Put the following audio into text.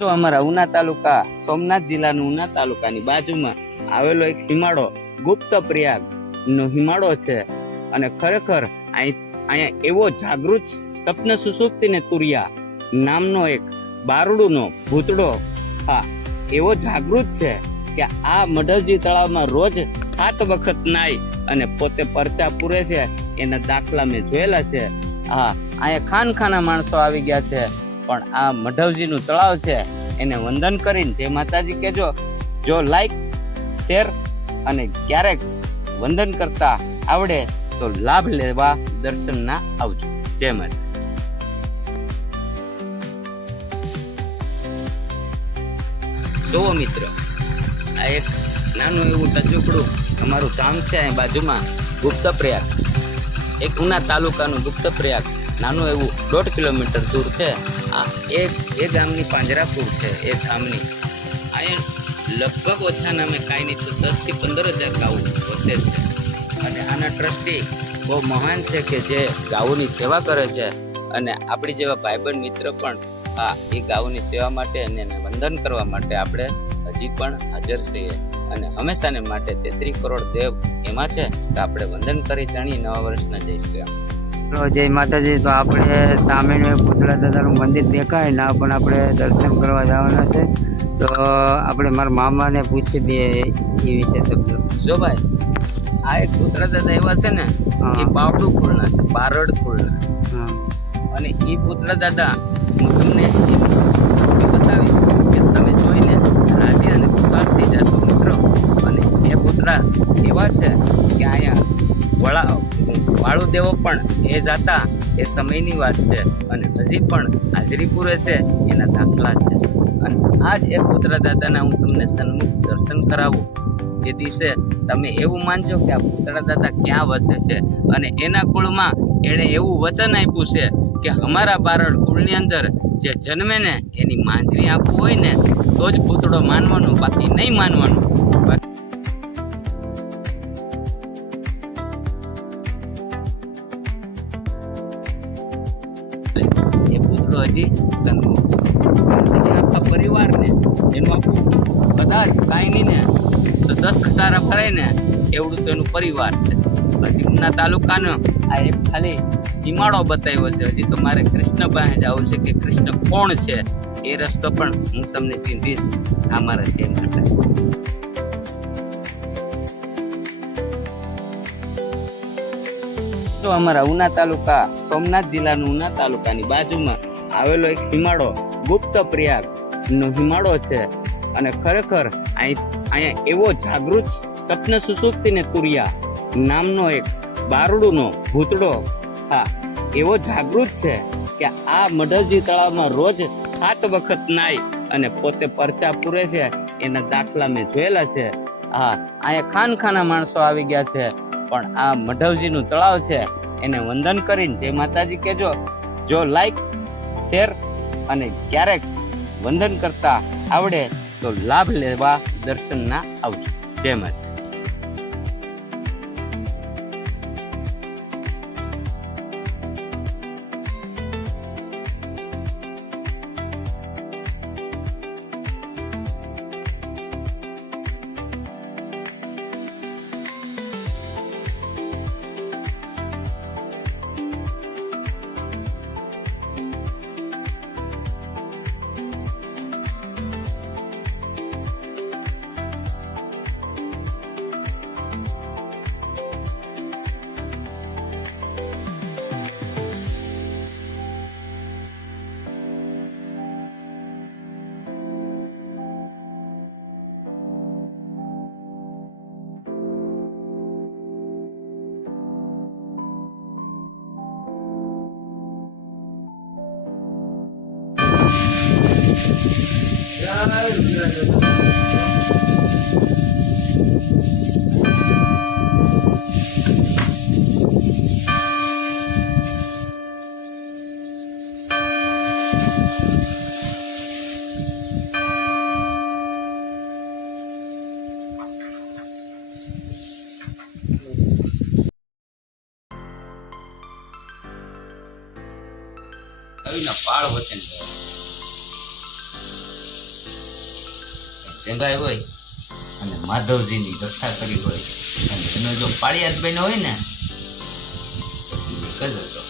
જો અમારા ઉના તાલુકા સોમનાથ જિલ્લાનું ઉના તાલુકાની બાજુમાં આવેલો એક હિમાળો ગુપ્ત પ્રયાગ નો હિમાળો છે અને ખરેખર અહીંયા એવો જાગૃત સ્વપ્ન સુષુપ્તિને તુર્યા નામનો એક બારડુનો ભૂતડો એવો જાગૃત છે કે આ મઢવજી તળાવમાં રોજ 7 વખત નાય અને પોતે પરચા પૂરે છે એના દાખલા મેં જોયેલા છે. અહીંયા ખાના માણસો આવી ગયા છે પણ આ મઢવજીનું તળાવ છે એને વંદન કરીને જય માતાજી કહેજો. જો લાઈક શેર અને ક્યારેક વંદન કરતા આવડે તો લાભ લેવા દર્શનના આવજો. જય માતા. સો મિત્રો, આ એક નાનું એવું ટચુકડું અમારું ધામ છે અહીં બાજુમાં ગુપ્ત પ્રયાગ, એક ઉના તાલુકાનું ગુપ્ત પ્રયાગ નાનું એવું 1.5 કિલોમીટર દૂર છે. એ ગામની પાંજરાપુર છે એ ધામની. અહીંયા લગભગ ઓછા નામે કાંઈ નહીં તો 10 થી 15 હજાર ગાઉ વસે છે અને આના ટ્રસ્ટી બહુ મહાન છે કે જે ગાઉની સેવા કરે છે અને આપણી જેવા ભાઈબંધ મિત્ર પણ એ ગાઉની સેવા માટે અને એને વંદન કરવા માટે આપણે હજી પણ હાજર છીએ અને હંમેશાને માટે 33 કરોડ દેવ એમાં છે તો આપણે વંદન કરી જાણીએ નવા વર્ષના જય શ્રી રામ. જય માતાજી. તો આપણે સામેનું પૂતળા દાદાનું મંદિર દેખાય ના પણ આપણે દર્શન કરવા જવાના છે તો આપણે મારા મામાને પૂછી બે એ વિશે શબ્દો. જો ભાઈ, આ એક પૂતળા દાદા એવા છે ને એ બાવડું કુળના છે, બારડ કુળના. અને એ પૂતળા દાદા હું તમને એ બતાવીશ કે તમે જોઈને રાજી અને ખુશાલ થઈ જશો મિત્રો. અને એ પૂતળા એવા છે કે અહીંયા વાળુ દેવો પણ એ જાતા એ સમયની વાત છે અને હજી પણ હાજરી પૂરે છે એના દાખલા છે. અને આ જ એ પૂતળા દાદાના હું તમને સન્મુખ દર્શન કરાવું જે દિવસે તમે એવું માનજો કે આ પૂતળા દાદા ક્યાં વસે છે અને એના કુળમાં એણે એવું વચન આપ્યું છે કે અમારા બારડ કુળની અંદર જે જન્મે ને એની માંજરી આપવું હોય ને તો જ પૂતળો માનવાનો, બાકી નહીં માનવાનું. એ પૂતળો હજી સન્મુખ છે. આખા પરિવારને એનું આખું કદાચ કાંઈ નહીં ને તો 10 ખટારા ભરાય ને એવડું તો એનું પરિવાર છે. પછી ઉના તાલુકાનો આ એક ખાલી હિમાળો બતાવ્યો છે. હજી તો મારે કૃષ્ણ પાસે જવું છે કે કૃષ્ણ કોણ છે એ રસ્તો પણ હું તમને ચીંધીશ. આ મારા જેમ ઘટાય તો અમારા ઉના તાલુકા સોમનાથ જિલ્લાનું ઉના તાલુકાની બાજુમાં આવેલો એક હિમાળો ગુપ્ત પ્રયાગ નો હિમાળો છે અને ખરેખર અહીંયા એવો જાગૃત સ્વપ્ન સુષુપ્તિને તુર્યા નામનો એક બારડુનો ભૂતડો એવો જાગૃત છે કે આ મઢવજી તળાવમાં રોજ 7 વખત નાય અને પોતે પરચા પૂરે છે એના દાખલા મેં જોયેલા છે. અહીંયા ખાના માણસો આવી ગયા છે પણ આ મઢવજીનું તળાવ છે એને વંદન કરીને જય માતાજી કહેજો. જો લાઈક શેર અને ક્યારેક વંદન કરતા આવડે તો લાભ લેવા દર્શનના આવજો. જય માતા. કવિના પાળ વચન ચેંગાઈ હોય અને માધવજીની રક્ષા કરી હોય અને એનો જો પાળિયાદ બન્યો હોય ને તો એક જ હતો.